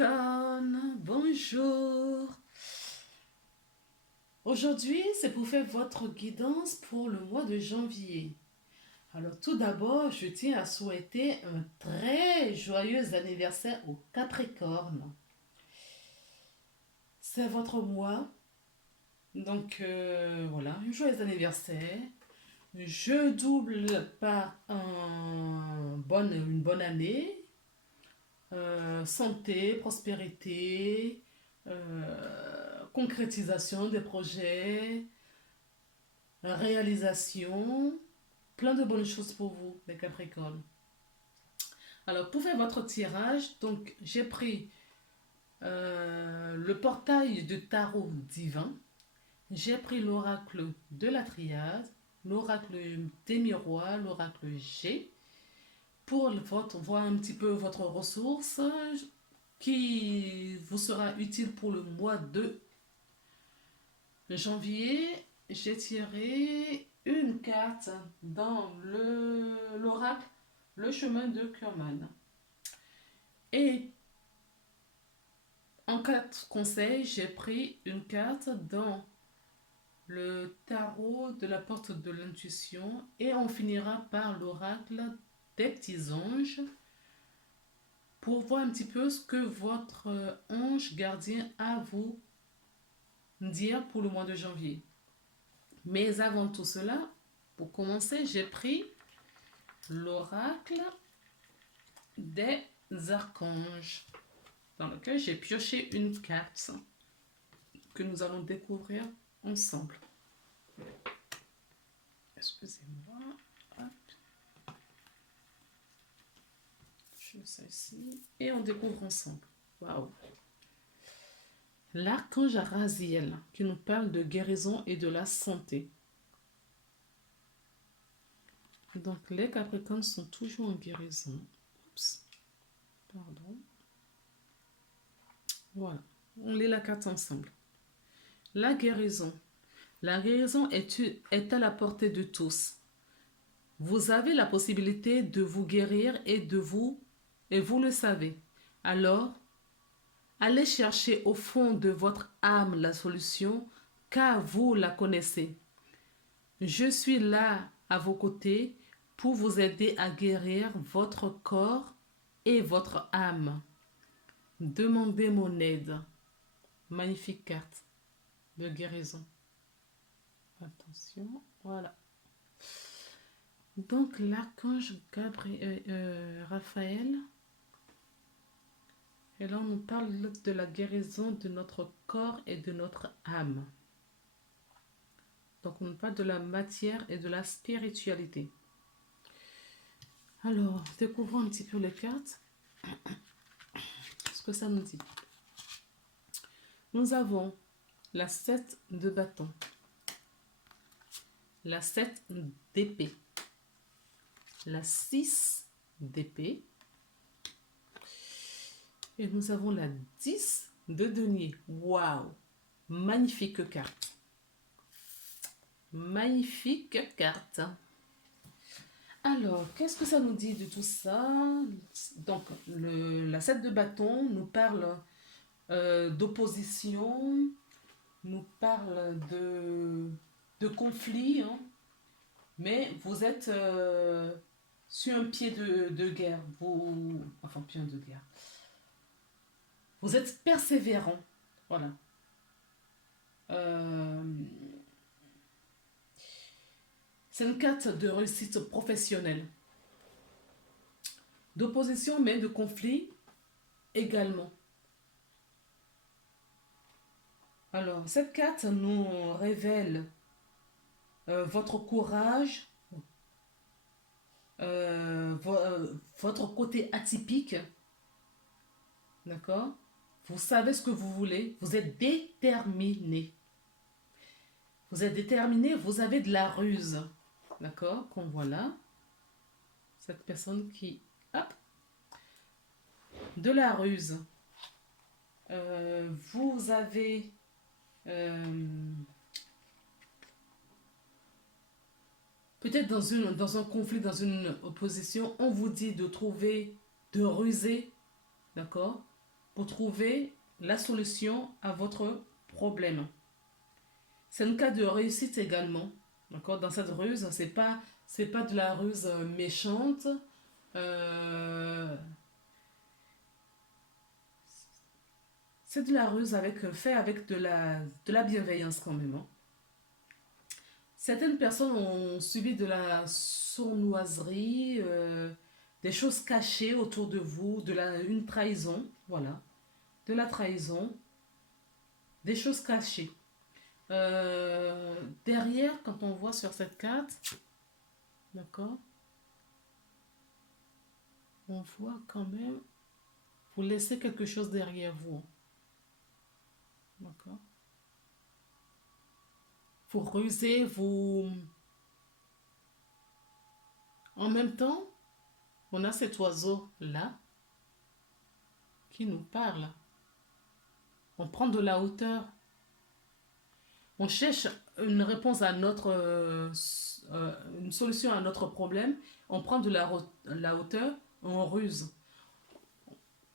Capricorne, bonjour. Aujourd'hui, c'est pour faire votre guidance pour le mois de janvier. Alors tout d'abord, je tiens à souhaiter un très joyeux anniversaire au Capricorne. C'est votre mois, donc voilà, un joyeux anniversaire. Je double par une bonne année. Santé, prospérité, concrétisation des projets, réalisation, plein de bonnes choses pour vous, les Capricornes. Alors, pour faire votre tirage, donc j'ai pris le portail de tarot divin, j'ai pris l'oracle de la triade, l'oracle des miroirs, l'oracle G, pour voir un petit peu votre ressource qui vous sera utile pour le mois de janvier. J'ai tiré une carte dans l'oracle, le chemin de Kurman. Et en quatre conseils, j'ai pris une carte dans le tarot de la porte de l'intuition et on finira par l'oracle des petits anges pour voir un petit peu ce que votre ange gardien a à vous dire pour le mois de janvier. Mais avant tout cela, pour commencer, j'ai pris l'oracle des archanges, dans lequel j'ai pioché une carte que nous allons découvrir ensemble. Excusez-moi. Hop. Je mets ça ici. Et on découvre ensemble. Waouh! L'archange Raziel, qui nous parle de guérison et de la santé. Donc, les Capricornes sont toujours en guérison. Oups. Pardon. Voilà. On lit la carte ensemble. La guérison. La guérison est à la portée de tous. Vous avez la possibilité de vous guérir et vous le savez. Alors, allez chercher au fond de votre âme la solution, car vous la connaissez. Je suis là à vos côtés pour vous aider à guérir votre corps et votre âme. Demandez mon aide. Magnifique carte de guérison. Attention, voilà. Donc l'archange Raphaël, et là on nous parle de la guérison de notre corps et de notre âme. Donc on nous parle de la matière et de la spiritualité. Alors, découvrons un petit peu les cartes. Ce que ça nous dit. Nous avons la 7 de bâton, la 7 d'épée, la 6 d'épée, et nous avons la 10 de denier. Waouh! Magnifique carte. Magnifique carte. Alors, qu'est-ce que ça nous dit de tout ça? Donc, la 7 de bâton nous parle d'opposition, nous parle de conflit, hein. Mais vous êtes sur un pied de guerre. Enfin, pied de guerre. Vous êtes persévérant. Voilà. C'est une carte de réussite professionnelle. D'opposition, mais de conflit également. Alors, cette carte nous révèle votre courage, votre côté atypique. D'accord? Vous savez ce que vous voulez. Vous êtes déterminé. Vous êtes déterminé, vous avez de la ruse. D'accord? Qu'on voit là. Cette personne qui... Hop! De la ruse. Vous avez... peut-être dans un conflit, dans une opposition, on vous dit de ruser, d'accord, pour trouver la solution à votre problème. C'est un cas de réussite également. D'accord? Dans cette ruse, c'est pas de la ruse méchante. Euh, c'est de la ruse fait avec de la bienveillance quand même, hein. Certaines personnes ont subi de la sournoiserie, des choses cachées autour de vous, une trahison, voilà, de la trahison, des choses cachées. Derrière, quand on voit sur cette carte, d'accord, on voit quand même, vous laissez quelque chose derrière vous, d'accord. Vous rusez, vous... En même temps, on a cet oiseau-là qui nous parle. On prend de la hauteur. On cherche une réponse à une solution à notre problème. On prend de la hauteur, on ruse.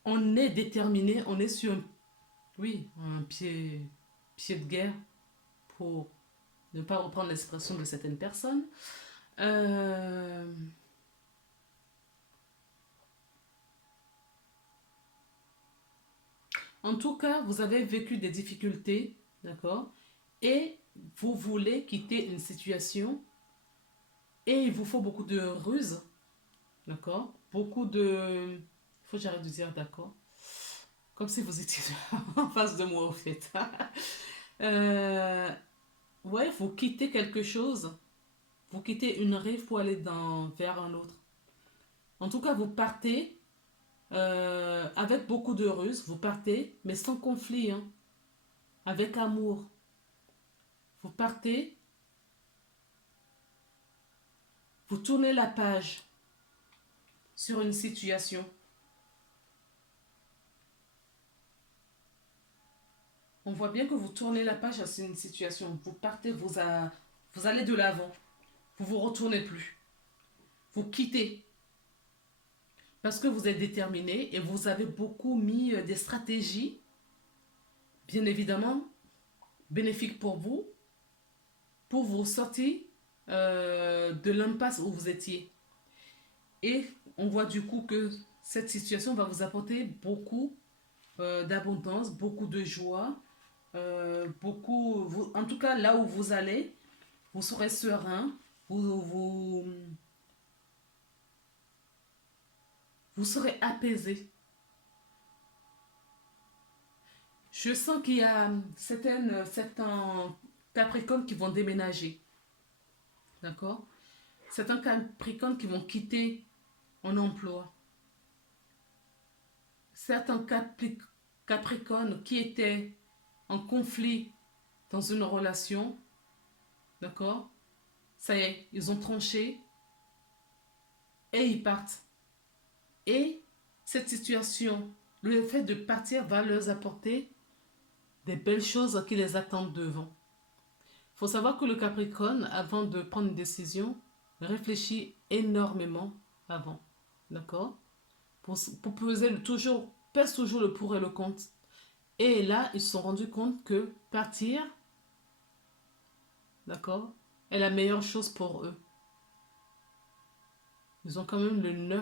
On est déterminé, on est sur, oui, un pied de guerre, pour ne pas reprendre l'expression de certaines personnes. Euh, En tout cas, vous avez vécu des difficultés, d'accord? Et vous voulez quitter une situation et il vous faut beaucoup de ruse, d'accord? Beaucoup de... Il faut que j'arrête de dire d'accord. Comme si vous étiez en face de moi, au fait. euh, ouais, vous quittez quelque chose. Vous quittez une rive pour aller vers un autre. En tout cas, vous partez avec beaucoup de ruse. Vous partez, mais sans conflit, hein, avec amour. Vous partez, vous tournez la page sur une situation. On voit bien que vous tournez la page sur une situation. Vous partez, vous allez de l'avant. Vous vous retournez plus. Vous quittez. Parce que vous êtes déterminé et vous avez beaucoup mis des stratégies, bien évidemment, bénéfiques pour vous sortir de l'impasse où vous étiez. Et on voit du coup que cette situation va vous apporter beaucoup d'abondance, beaucoup de joie, en tout cas là où vous allez, vous serez serein, vous serez apaisé. Je sens qu'il y a certains Capricornes qui vont déménager, d'accord? Certains Capricornes qui vont quitter un emploi. Certains Capricornes qui étaient en conflit dans une relation, d'accord? Ça y est, ils ont tranché et ils partent. Et cette situation, le fait de partir va leur apporter des belles choses qui les attendent devant. Il faut savoir que le Capricorne, avant de prendre une décision, réfléchit énormément avant. D'accord? Pour pèse toujours le pour et le contre. Et là, ils se sont rendus compte que partir, d'accord, est la meilleure chose pour eux. Ils ont quand même le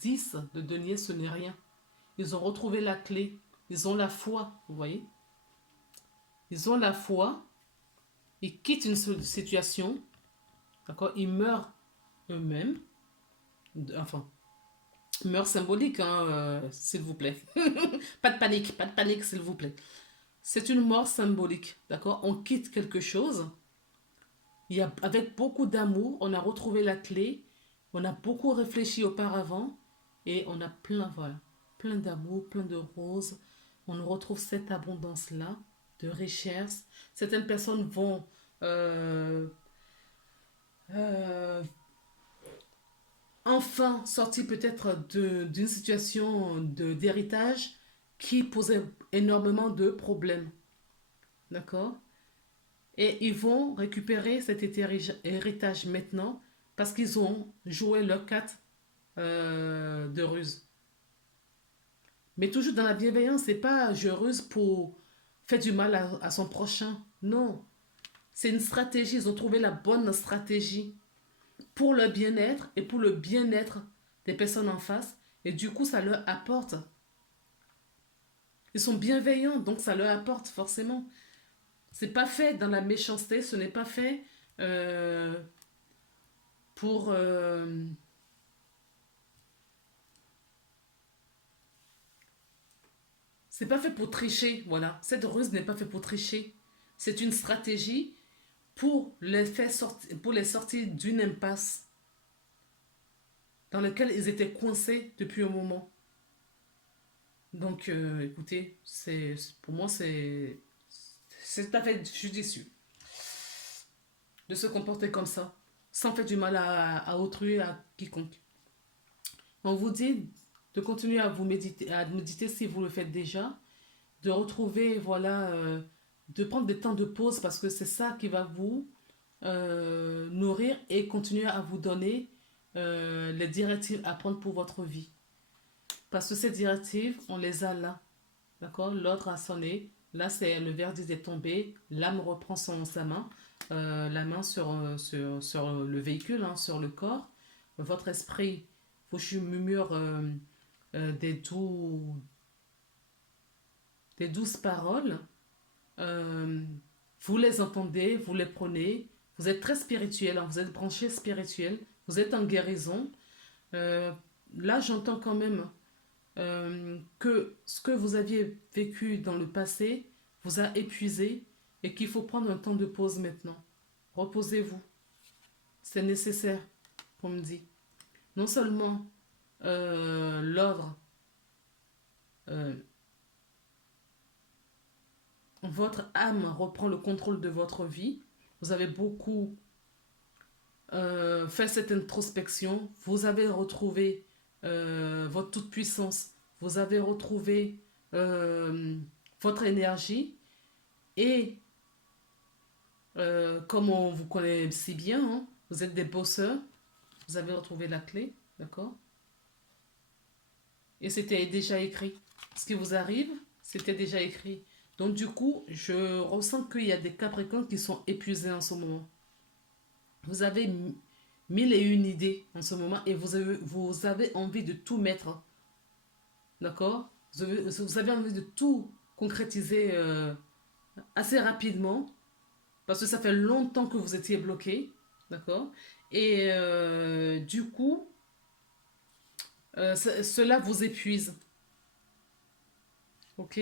10 de denier, ce n'est rien. Ils ont retrouvé la clé. Ils ont la foi, vous voyez. Ils ont la foi. Ils quittent une situation. D'accord? Ils meurent eux-mêmes. Enfin, meurent symbolique, hein, s'il vous plaît. Pas de panique, s'il vous plaît. C'est une mort symbolique. D'accord? On quitte quelque chose. Avec beaucoup d'amour, on a retrouvé la clé. On a beaucoup réfléchi auparavant. Et on a plein d'amour, plein de roses. On retrouve cette abondance-là de richesse. Certaines personnes vont euh, euh, enfin sortir peut-être d'une situation d'héritage qui posait énormément de problèmes. D'accord? Et ils vont récupérer cet héritage maintenant parce qu'ils ont joué leur carte de ruse. Mais toujours dans la bienveillance, c'est pas je ruse pour faire du mal à son prochain. Non, c'est une stratégie. Ils ont trouvé la bonne stratégie pour leur bien-être et pour le bien-être des personnes en face. Et du coup, ça leur apporte. Ils sont bienveillants, donc ça leur apporte forcément. C'est pas fait dans la méchanceté, ce n'est pas fait euh, pour... c'est pas fait pour tricher, voilà. Cette ruse n'est pas fait pour tricher. C'est une stratégie pour les faire sortir, pour les sortir d'une impasse dans laquelle ils étaient coincés depuis un moment. Donc, écoutez, pour moi, c'est tout à fait judicieux de se comporter comme ça, sans faire du mal à autrui, à quiconque. On vous dit de continuer à méditer si vous le faites déjà, de retrouver, voilà, de prendre des temps de pause parce que c'est ça qui va vous nourrir et continuer à vous donner les directives à prendre pour votre vie. Parce que ces directives, on les a là. D'accord? L'ordre a sonné. Là, c'est le verdict est tombé. L'âme reprend sa main. La main sur le véhicule, hein, sur le corps. Votre esprit vous murmure des des douces paroles. Euh, vous les entendez, vous les prenez. Vous êtes très spirituel, hein, vous êtes branché spirituel. Vous êtes en guérison. Euh, Là, j'entends quand même que ce que vous aviez vécu dans le passé vous a épuisé et qu'il faut prendre un temps de pause maintenant. Reposez-vous. C'est nécessaire, on me dit. Non seulement l'ordre, euh, votre âme reprend le contrôle de votre vie. Vous avez beaucoup fait cette introspection. Vous avez retrouvé votre toute-puissance. Vous avez retrouvé votre énergie. Et comme on vous connaît si bien, hein, vous êtes des bosseurs, vous avez retrouvé la clé, d'accord? Et c'était déjà écrit. Ce qui vous arrive, c'était déjà écrit. Donc du coup, je ressens qu'il y a des Capricornes qui sont épuisés en ce moment. Vous avez mille et une idées en ce moment et vous avez envie de tout mettre, d'accord? Vous avez envie de tout concrétiser assez rapidement parce que ça fait longtemps que vous étiez bloqué, d'accord? Et du coup, cela vous épuise, ok?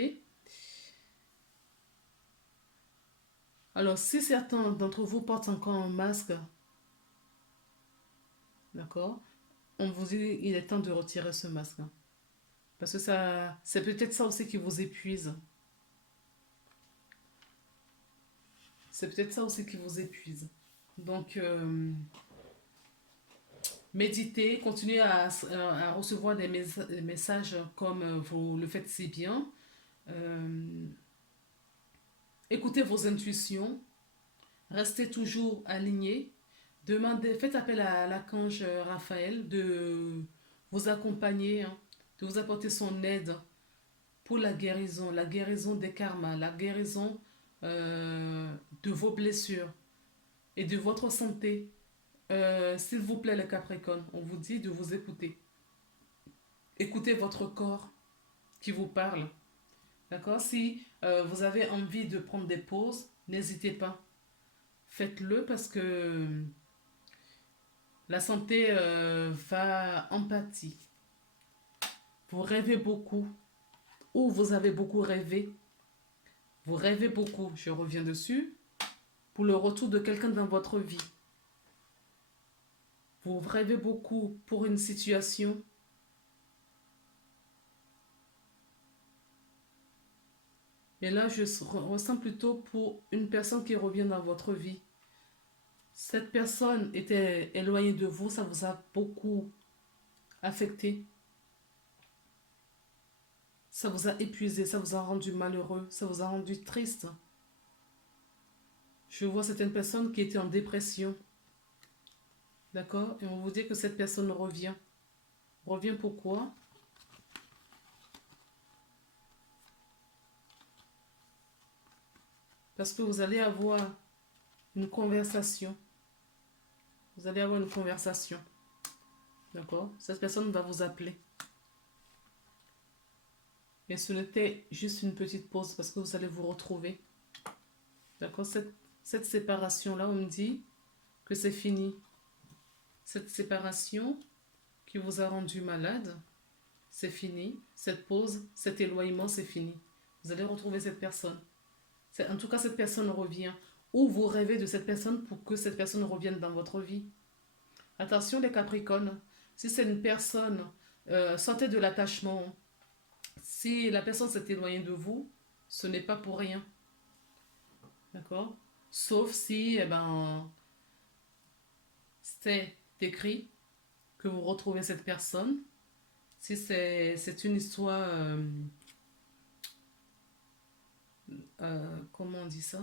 Alors, si certains d'entre vous portent encore un masque, d'accord? On vous dit il est temps de retirer ce masque, hein. Parce que ça, c'est peut-être ça aussi qui vous épuise. C'est peut-être ça aussi qui vous épuise. Donc, méditez, continuez à recevoir des messages comme vous le faites si bien. Euh, Écoutez vos intuitions, restez toujours aligné. Demandez, faites appel à l'archange Raphaël de vous accompagner, hein, de vous apporter son aide pour la guérison des karmas, la guérison de vos blessures et de votre santé. S'il vous plaît, les Capricornes, on vous dit de vous écouter. Écoutez votre corps qui vous parle. D'accord? Si vous avez envie de prendre des pauses, n'hésitez pas. Faites-le parce que la santé va en pâtir. Vous rêvez beaucoup ou vous avez beaucoup rêvé. Vous rêvez beaucoup, je reviens dessus, pour le retour de quelqu'un dans votre vie. Vous rêvez beaucoup pour une situation. Et là, je ressens plutôt pour une personne qui revient dans votre vie. Cette personne était éloignée de vous, ça vous a beaucoup affecté. Ça vous a épuisé, ça vous a rendu malheureux, ça vous a rendu triste. Je vois certaines personnes qui étaient en dépression. D'accord? Et on vous dit que cette personne revient. Revient pourquoi? Parce que vous allez avoir une conversation. Vous allez avoir une conversation. D'accord? Cette personne va vous appeler. Et ce n'était juste une petite pause parce que vous allez vous retrouver. D'accord? Cette séparation-là, on me dit que c'est fini. Cette séparation qui vous a rendu malade, c'est fini. Cette pause, cet éloignement, c'est fini. Vous allez retrouver cette personne. En tout cas, cette personne revient. Ou vous rêvez de cette personne pour que cette personne revienne dans votre vie. Attention les Capricornes. Si c'est une personne, sortez de l'attachement. Si la personne s'est éloignée de vous, ce n'est pas pour rien. D'accord? Sauf si, c'est écrit que vous retrouvez cette personne. Si c'est une histoire, comment on dit ça?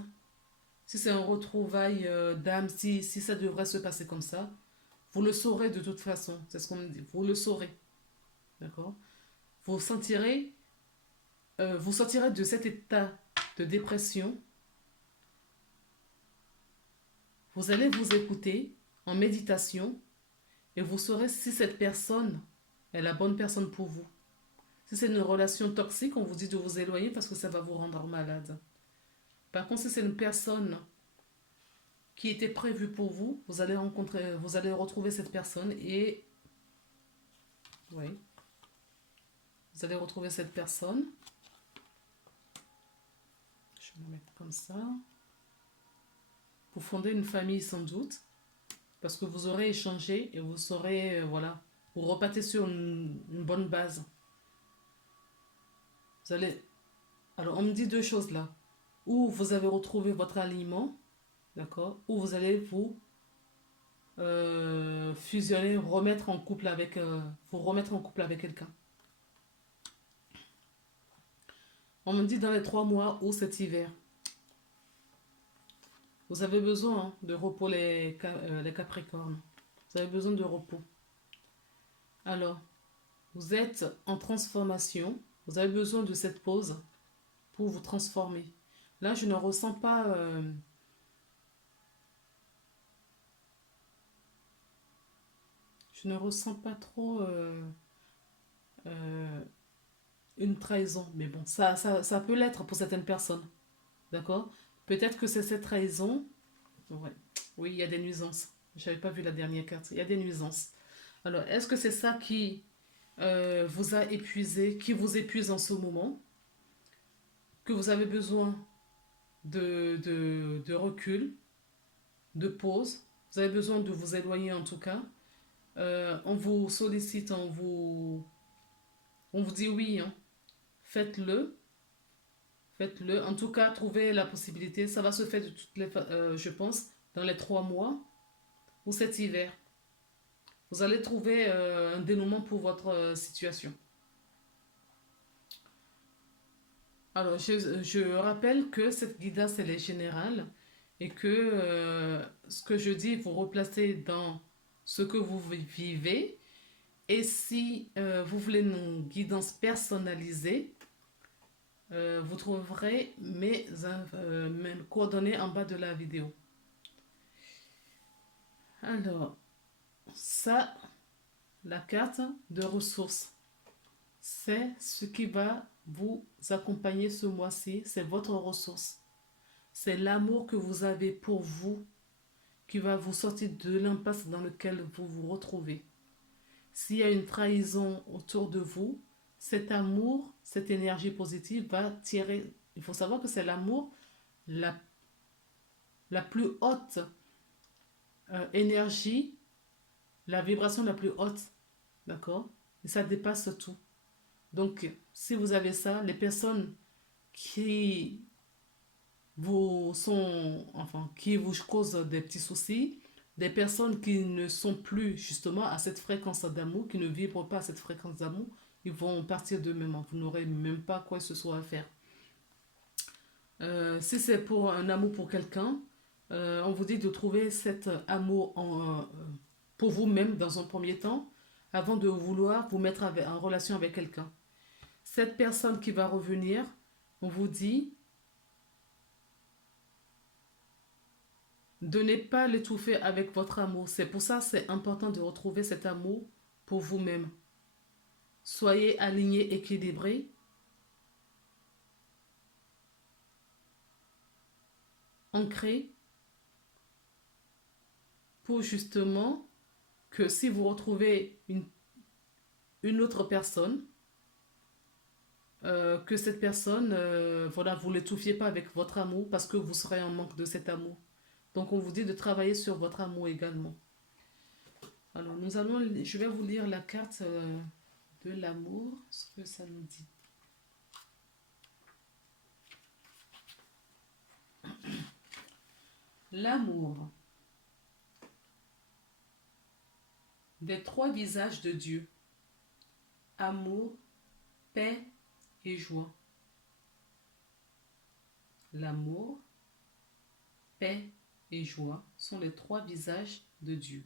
Si c'est un retrouvaille d'âme, si ça devrait se passer comme ça, vous le saurez de toute façon. C'est ce qu'on me dit. Vous le saurez. D'accord? Vous sentirez, vous sortirez de cet état de dépression. Vous allez vous écouter en méditation et vous saurez si cette personne est la bonne personne pour vous. Si c'est une relation toxique, on vous dit de vous éloigner parce que ça va vous rendre malade. Par contre, si c'est une personne qui était prévue pour vous, vous allez retrouver cette personne et oui, vous allez retrouver cette personne. Je vais me mettre comme ça. Pour fonder une famille sans doute, parce que vous aurez échangé et vous saurez, voilà, vous repartez sur une bonne base. Vous allez... Alors, on me dit deux choses là. Ou vous avez retrouvé votre aliment, d'accord, ou vous allez vous fusionner, vous remettre en couple avec quelqu'un. On me dit dans les 3 mois ou cet hiver. Vous avez besoin de repos, les Capricornes. Vous avez besoin de repos. Alors, vous êtes en transformation. Vous avez besoin de cette pause pour vous transformer. Là, je ne ressens pas... je ne ressens pas trop une trahison. Mais bon, ça peut l'être pour certaines personnes. D'accord? Peut-être que c'est cette trahison. Ouais. Oui, il y a des nuisances. Je n'avais pas vu la dernière carte. Il y a des nuisances. Alors, est-ce que c'est ça qui vous a épuisé, qui vous épuise en ce moment? Que vous avez besoin de recul, de pause? Vous avez besoin de vous éloigner en tout cas? On vous sollicite, on vous dit oui, hein. Faites-le. Faites-le. En tout cas, trouvez la possibilité. Ça va se faire de toutes les je pense, dans les 3 mois ou cet hiver. Vous allez trouver un dénouement pour votre situation. Alors, je rappelle que cette guidance, elle est générale et que ce que je dis, vous replacez dans ce que vous vivez. Et si vous voulez une guidance personnalisée, vous trouverez mes coordonnées en bas de la vidéo. Alors, ça, la carte de ressources, c'est ce qui va vous accompagner ce mois-ci, c'est votre ressource. C'est l'amour que vous avez pour vous qui va vous sortir de l'impasse dans laquelle vous vous retrouvez. S'il y a une trahison autour de vous, cet amour, cette énergie positive va tirer. Il faut savoir que c'est l'amour, la plus haute énergie, la vibration la plus haute. D'accord? Et ça dépasse tout. Donc, si vous avez ça, les personnes qui qui vous causent des petits soucis, des personnes qui ne sont plus justement à cette fréquence d'amour, qui ne vibrent pas à cette fréquence d'amour, ils vont partir d'eux-mêmes. Vous n'aurez même pas quoi que ce soit à faire. Si c'est pour un amour pour quelqu'un, on vous dit de trouver cet amour pour vous-même dans un premier temps, avant de vouloir vous mettre en relation avec quelqu'un. Cette personne qui va revenir, on vous dit de ne pas l'étouffer avec votre amour. C'est pour ça que c'est important de retrouver cet amour pour vous-même. Soyez alignés, équilibrés. Ancrés pour justement que si vous retrouvez une autre personne, que cette personne, voilà, vous ne l'étouffiez pas avec votre amour parce que vous serez en manque de cet amour. Donc on vous dit de travailler sur votre amour également. Alors je vais vous lire la carte de l'amour, ce que ça nous dit. L'amour. Des 3 visages de Dieu. Amour, paix et joie. L'amour, paix et joie sont les 3 visages de Dieu.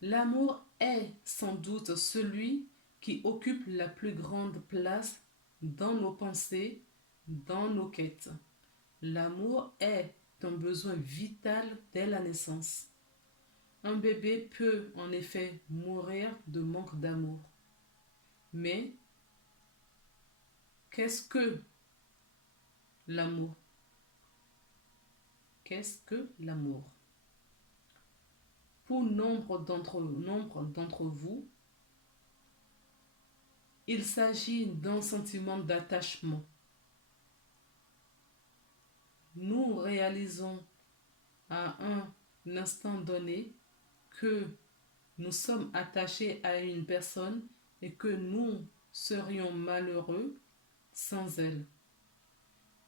L'amour est sans doute celui qui occupe la plus grande place dans nos pensées, dans nos quêtes. L'amour est un besoin vital dès la naissance. Un bébé peut en effet mourir de manque d'amour. Mais qu'est-ce que l'amour? Qu'est-ce que l'amour? Pour nombre d'entre vous, il s'agit d'un sentiment d'attachement. Nous réalisons à un instant donné que nous sommes attachés à une personne et que nous serions malheureux sans elle.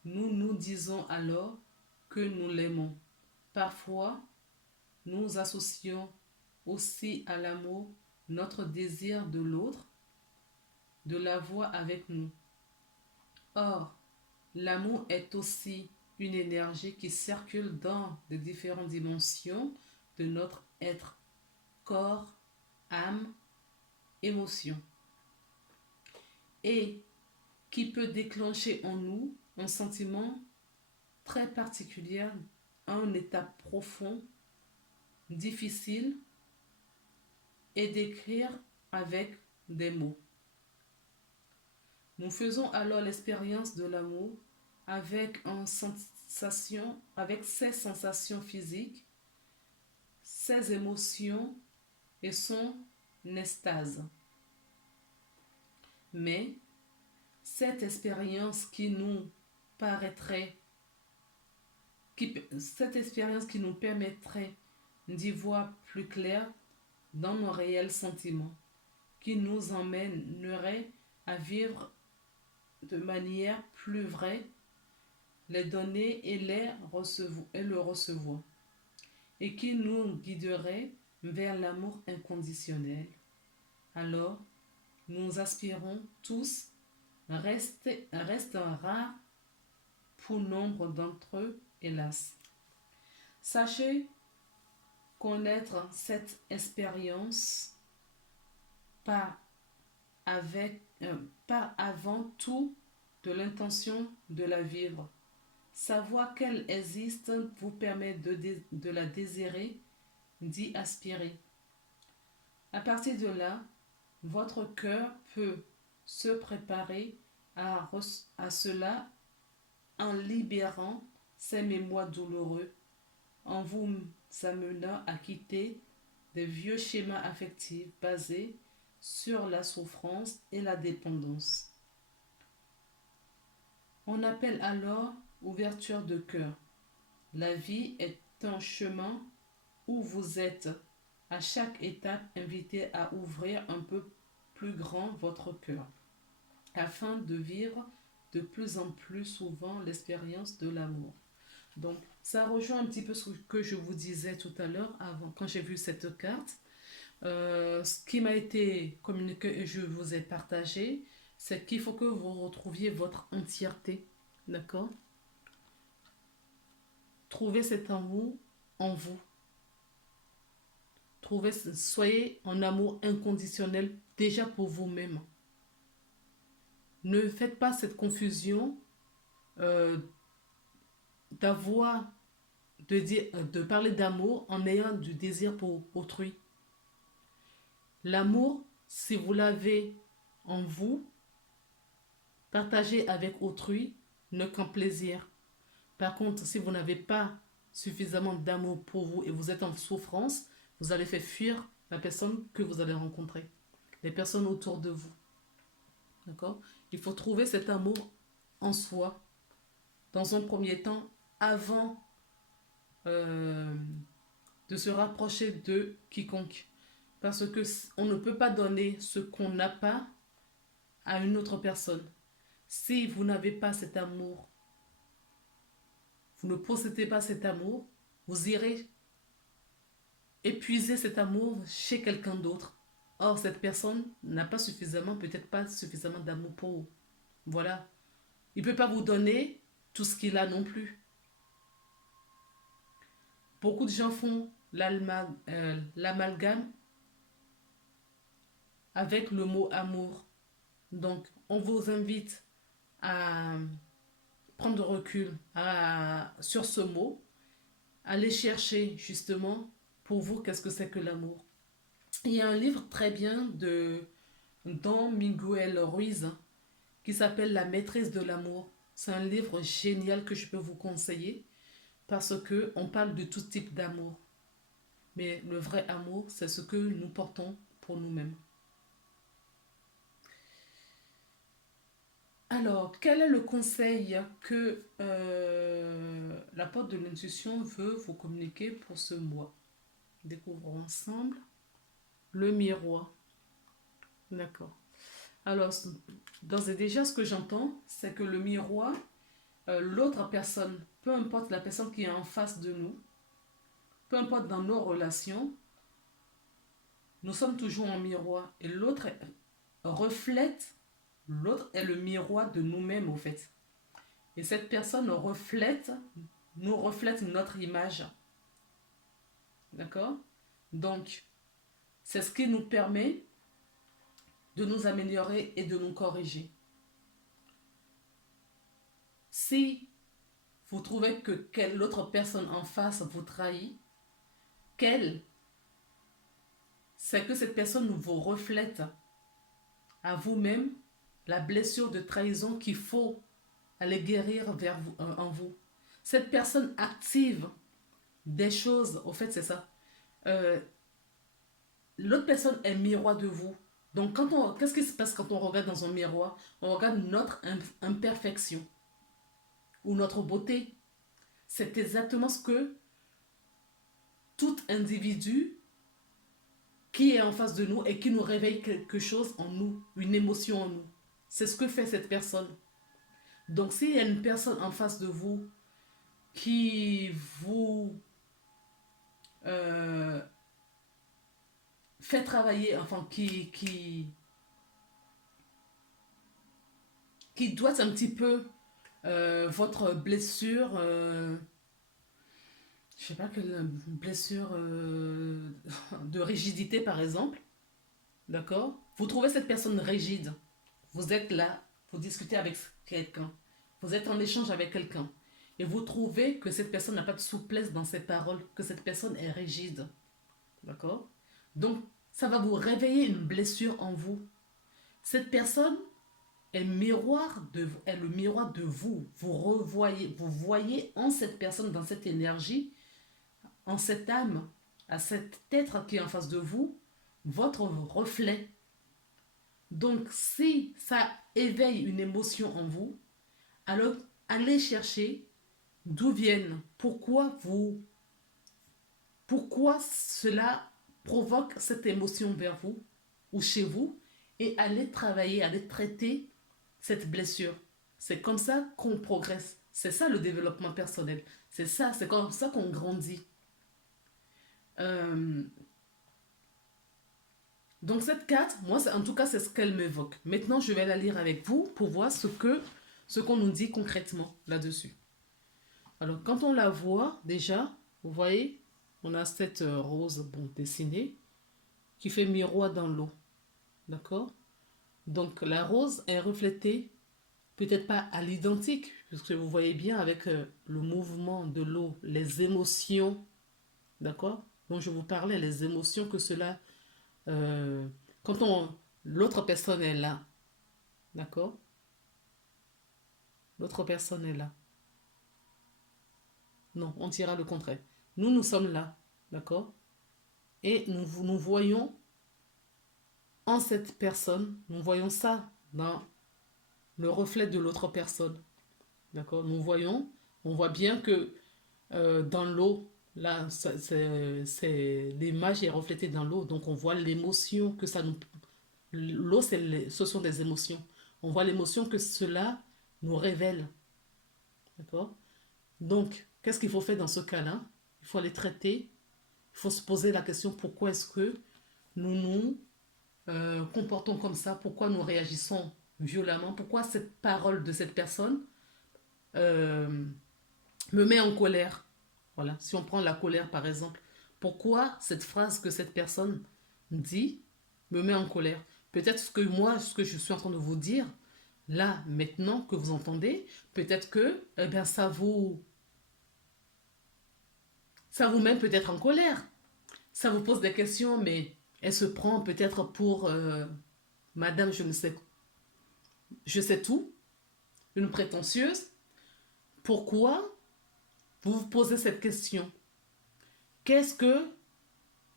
Nous nous disons alors que nous l'aimons. Parfois, nous associons aussi à l'amour notre désir de l'autre, de l'avoir avec nous. Or, l'amour est aussi une énergie qui circule dans les différentes dimensions de notre être, corps, âme, émotion, et qui peut déclencher en nous un sentiment très particulier, un état profond, difficile et décrire avec des mots. Nous faisons alors l'expérience de l'amour avec ses sensations physiques, ses émotions et son extase. Mais cette expérience qui nous permettrait d'y voir plus clair dans nos réels sentiments, qui nous emmènerait à vivre de manière plus vraie les données et le recevoir, et qui nous guiderait vers l'amour inconditionnel. Alors, nous aspirons tous, reste rare pour nombre d'entre eux, hélas. Sachez connaître cette expérience par avant tout de l'intention de la vivre. Savoir qu'elle existe vous permet de la désirer, d'y aspirer. À partir de là, votre cœur peut se préparer à cela en libérant ces mémoires douloureux, en vous amenant à quitter des vieux schémas affectifs basés sur la souffrance et la dépendance. On appelle alors ouverture de cœur. La vie est un chemin où vous êtes à chaque étape invité à ouvrir un peu plus grand votre cœur, afin de vivre de plus en plus souvent l'expérience de l'amour. Donc, ça rejoint un petit peu ce que je vous disais tout à l'heure, avant, quand j'ai vu cette carte. Ce qui m'a été communiqué et je vous ai partagé, c'est qu'il faut que vous retrouviez votre entièreté. D'accord? Trouvez cet amour en vous. Soyez en amour inconditionnel déjà pour vous-même. Ne faites pas cette confusion d'avoir de parler d'amour en ayant du désir pour autrui. L'amour, si vous l'avez en vous, partagez avec autrui, ne qu'en plaisir. Par contre, si vous n'avez pas suffisamment d'amour pour vous et vous êtes en souffrance, vous allez faire fuir la personne que vous allez rencontrer, les personnes autour de vous. D'accord? Il faut trouver cet amour en soi, dans un premier temps, avant de se rapprocher de quiconque. Parce que on ne peut pas donner ce qu'on n'a pas à une autre personne. Si vous n'avez pas cet amour, vous ne possédez pas cet amour, vous irez épuiser cet amour chez quelqu'un d'autre. Or, cette personne n'a pas suffisamment, peut-être pas suffisamment d'amour pour vous. Voilà. Il ne peut pas vous donner tout ce qu'il a non plus. Beaucoup de gens font l'amalgame avec le mot amour. Donc, on vous invite à prendre recul sur ce mot, aller chercher justement pour vous qu'est-ce que c'est que l'amour. Il y a un livre très bien de Don Miguel Ruiz qui s'appelle La maîtrise de l'amour. C'est un livre génial que je peux vous conseiller parce que on parle de tout type d'amour. Mais le vrai amour, c'est ce que nous portons pour nous-mêmes. Alors, quel est le conseil que la porte de l'intuition veut vous communiquer pour ce mois? Découvrons ensemble le miroir. D'accord. Alors, d'ores et déjà, ce que j'entends, c'est que le miroir, l'autre personne, peu importe la personne qui est en face de nous, peu importe dans nos relations, nous sommes toujours en miroir. Et l'autre reflète, l'autre est le miroir de nous-mêmes, au fait. Et cette personne nous reflète notre image. D'accord? Donc, c'est ce qui nous permet de nous améliorer et de nous corriger. Si vous trouvez que l'autre personne en face vous trahit, c'est que cette personne vous reflète à vous-même la blessure de trahison qu'il faut aller guérir en vous. Cette personne active des choses, au fait c'est ça. L'autre personne est miroir de vous. Donc qu'est-ce qui se passe quand on regarde dans un miroir? On regarde notre imperfection ou notre beauté. C'est exactement ce que tout individu qui est en face de nous et qui nous réveille quelque chose en nous, une émotion en nous. C'est ce que fait cette personne. Donc s'il y a une personne en face de vous qui vous fait travailler, enfin qui doit un petit peu votre blessure, je sais pas quelle blessure de rigidité par exemple, d'accord? Vous trouvez cette personne rigide, vous êtes là, vous discutez avec quelqu'un, vous êtes en échange avec quelqu'un, et vous trouvez que cette personne n'a pas de souplesse dans ses paroles, que cette personne est rigide, d'accord? Donc, ça va vous réveiller une blessure en vous. Cette personne est le miroir de vous. Vous voyez en cette personne, dans cette énergie, en cette âme, à cet être qui est en face de vous, votre reflet. Donc, si ça éveille une émotion en vous, alors allez chercher d'où viennent, pourquoi cela provoque cette émotion vers vous ou chez vous, et allez travailler, allez traiter cette blessure. C'est comme ça qu'on progresse. C'est ça le développement personnel. C'est comme ça qu'on grandit. Donc cette carte, moi, en tout cas, c'est ce qu'elle m'évoque. Maintenant, je vais la lire avec vous pour voir ce qu'on nous dit concrètement là-dessus. Alors, quand on la voit, déjà, vous voyez, on a cette rose dessinée qui fait miroir dans l'eau. D'accord? Donc, la rose est reflétée peut-être pas à l'identique, puisque vous voyez bien avec le mouvement de l'eau, les émotions, d'accord, dont je vous parlais, les émotions que cela, euh, quand l'autre personne est là, d'accord, l'autre personne est là. Non, on dira le contraire. Nous sommes là, d'accord, et nous voyons en cette personne, nous voyons ça dans le reflet de l'autre personne, d'accord, on voit bien que dans l'eau, là, l'image est reflétée dans l'eau, donc on voit l'émotion que ça nous... L'eau, ce sont des émotions. On voit l'émotion que cela nous révèle. D'accord? Donc, qu'est-ce qu'il faut faire dans ce cas-là? Il faut les traiter. Il faut se poser la question pourquoi est-ce que nous nous comportons comme ça? Pourquoi nous réagissons violemment? Pourquoi cette parole de cette personne euh, me met en colère? Voilà, si on prend la colère par exemple, pourquoi cette phrase que cette personne dit me met en colère? Peut-être que moi, ce que je suis en train de vous dire, là, maintenant que vous entendez, peut-être que eh bien, ça vous met peut-être en colère. Ça vous pose des questions, mais elle se prend peut-être pour Madame, je sais tout, une prétentieuse. Pourquoi vous vous posez cette question? Qu'est-ce que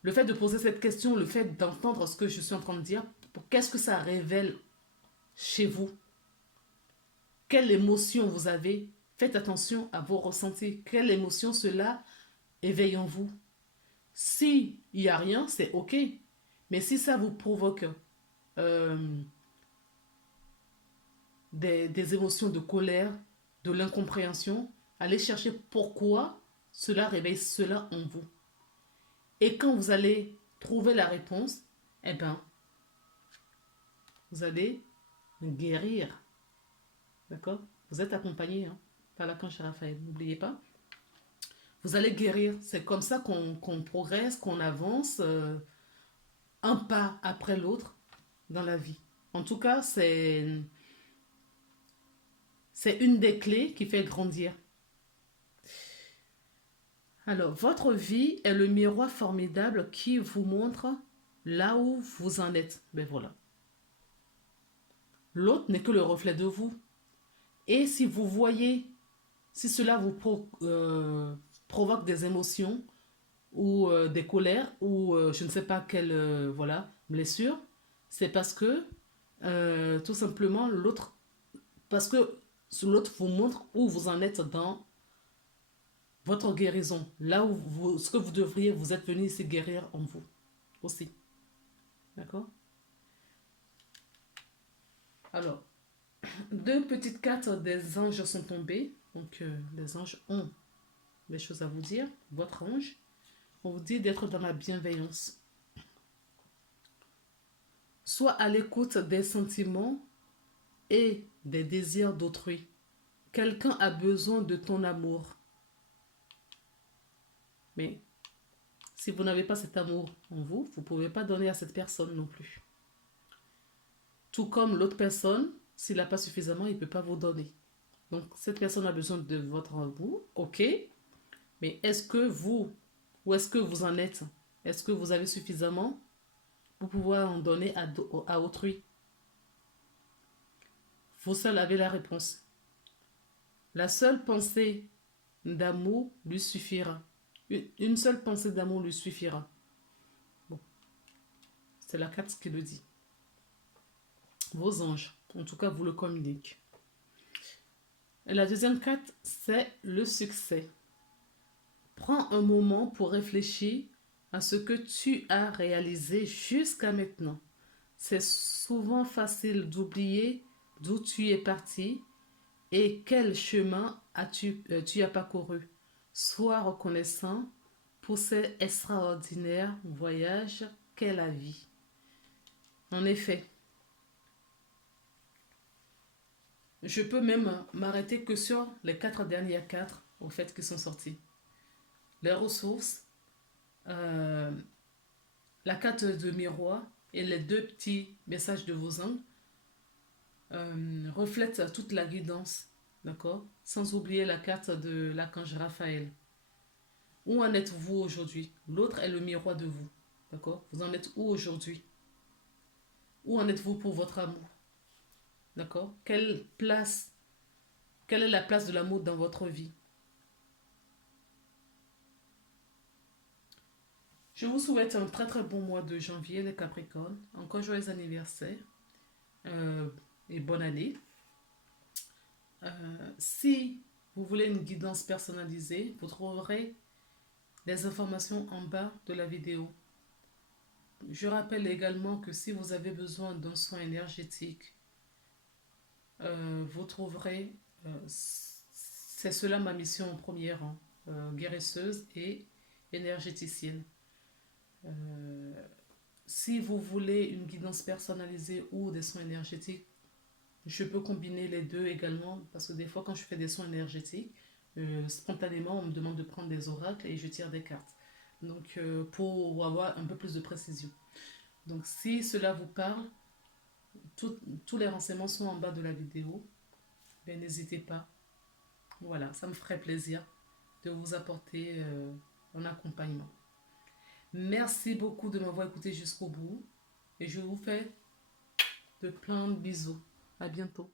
le fait de poser cette question, le fait d'entendre ce que je suis en train de dire, qu'est-ce que ça révèle chez vous? Quelle émotion vous avez? Faites attention à vos ressentis. Quelle émotion cela éveille en vous? S'il n'y a rien, c'est OK. Mais si ça vous provoque euh, des émotions de colère, de l'incompréhension, allez chercher pourquoi cela réveille cela en vous. Et quand vous allez trouver la réponse, eh bien, vous allez guérir. D'accord? Vous êtes accompagné par la canche Raphaël, n'oubliez pas. Vous allez guérir. C'est comme ça qu'on progresse, qu'on avance un pas après l'autre dans la vie. En tout cas, c'est une des clés qui fait grandir. Alors, votre vie est le miroir formidable qui vous montre là où vous en êtes. Ben voilà. L'autre n'est que le reflet de vous. Et si vous voyez, si cela vous provoque des émotions ou des colères ou je ne sais pas quelle voilà, blessure, c'est parce que tout simplement parce que l'autre vous montre où vous en êtes dans votre guérison. Là où ce que vous devriez, vous êtes venu ici guérir en vous aussi. D'accord? Alors, deux petites cartes des anges sont tombées. Donc, les anges ont des choses à vous dire. Votre ange, on vous dit d'être dans la bienveillance. Sois à l'écoute des sentiments et des désirs d'autrui. Quelqu'un a besoin de ton amour. Mais si vous n'avez pas cet amour en vous, vous ne pouvez pas donner à cette personne non plus. Tout comme l'autre personne, s'il n'a pas suffisamment, il ne peut pas vous donner. Donc, cette personne a besoin de votre amour, ok. Mais est-ce que vous, où est-ce que vous en êtes? Est-ce que vous avez suffisamment pour pouvoir en donner à autrui? Vous seul avez la réponse. La seule pensée d'amour lui suffira. Une seule pensée d'amour lui suffira. Bon, c'est la carte qui le dit. Vos anges, en tout cas, vous le communiquent. Et la deuxième carte, c'est le succès. Prends un moment pour réfléchir à ce que tu as réalisé jusqu'à maintenant. C'est souvent facile d'oublier d'où tu es parti et quel chemin tu as parcouru. Sois reconnaissant pour cet extraordinaire voyage qu'est la vie. En effet, je peux même m'arrêter que sur les 4 dernières cartes, au fait, qui sont sorties. Les ressources, euh, la carte de miroir et les deux petits messages de vos anges reflète toute la guidance, d'accord? Sans oublier la carte de l'archange Raphaël. Où en êtes-vous aujourd'hui? L'autre est le miroir de vous, d'accord? Vous en êtes où aujourd'hui? Où en êtes-vous pour votre amour? D'accord? Quelle est la place de l'amour dans votre vie? Je vous souhaite un très très bon mois de janvier, les Capricornes. Encore joyeux anniversaire euh, et bonne année. Si vous voulez une guidance personnalisée, vous trouverez les informations en bas de la vidéo. Je rappelle également que si vous avez besoin d'un soin énergétique, vous trouverez, c'est cela ma mission en premier rang, guérisseuse et énergéticienne. Si vous voulez une guidance personnalisée ou des soins énergétiques, je peux combiner les deux également parce que des fois quand je fais des soins énergétiques, spontanément on me demande de prendre des oracles et je tire des cartes. Donc pour avoir un peu plus de précision. Donc si cela vous parle, tous les renseignements sont en bas de la vidéo. Ben, n'hésitez pas. Voilà, ça me ferait plaisir de vous apporter un accompagnement. Merci beaucoup de m'avoir écouté jusqu'au bout et je vous fais de plein de bisous. À bientôt.